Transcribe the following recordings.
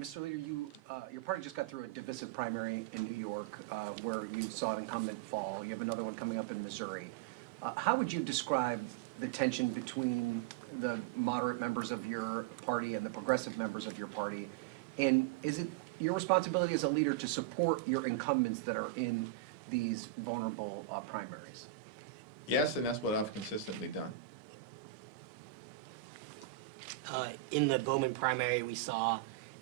Mr. Leader, your party just got through a divisive primary in New York where you saw an incumbent fall. You have another one coming up in Missouri. How would you describe the tension between the moderate members of your party and the progressive members of your party? And is it your responsibility as a leader to support your incumbents that are in these vulnerable primaries? Yes, and that's what I've consistently done. In the Bowman primary, we saw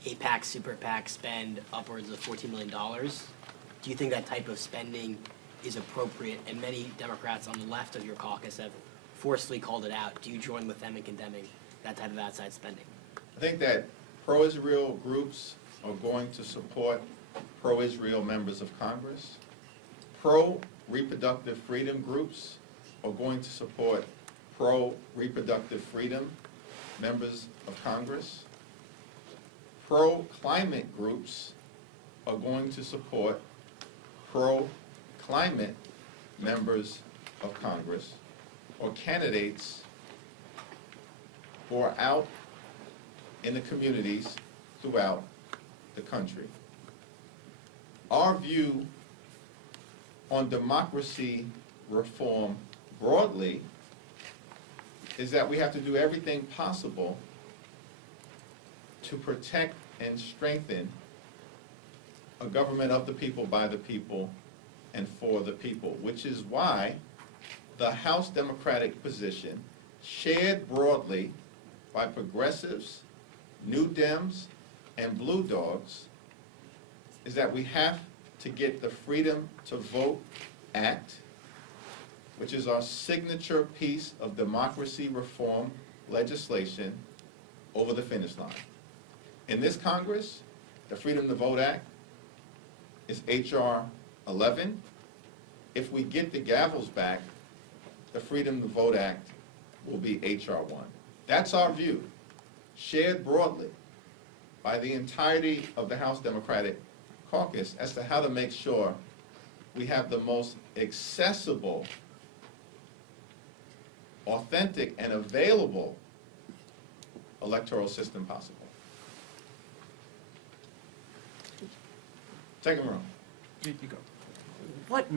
AIPAC, Super PAC spend upwards of $14 million. Do you think that type of spending is appropriate? And many Democrats on the left of your caucus have forcefully called it out. Do you join with them in condemning that type of outside spending? I think that pro-Israel groups are going to support pro-Israel members of Congress. Pro-reproductive freedom groups are going to support pro-reproductive freedom members of Congress. Pro-climate groups are going to support pro-climate members of Congress or candidates who are out in the communities throughout the country. Our view on democracy reform broadly is that we have to do everything possible to protect and strengthen a government of the people, by the people, and for the people, which is why the House Democratic position, shared broadly by progressives, New Dems, and Blue Dogs, is that we have to get the Freedom to Vote Act, which is our signature piece of democracy reform legislation, over the finish line. In this Congress, the Freedom to Vote Act is H.R. 11. If we get the gavels back, the Freedom to Vote Act will be H.R. 1. That's our view, shared broadly by the entirety of the House Democratic Caucus, as to how to make sure we have the most accessible, authentic, and available electoral system possible. Second row. You go. What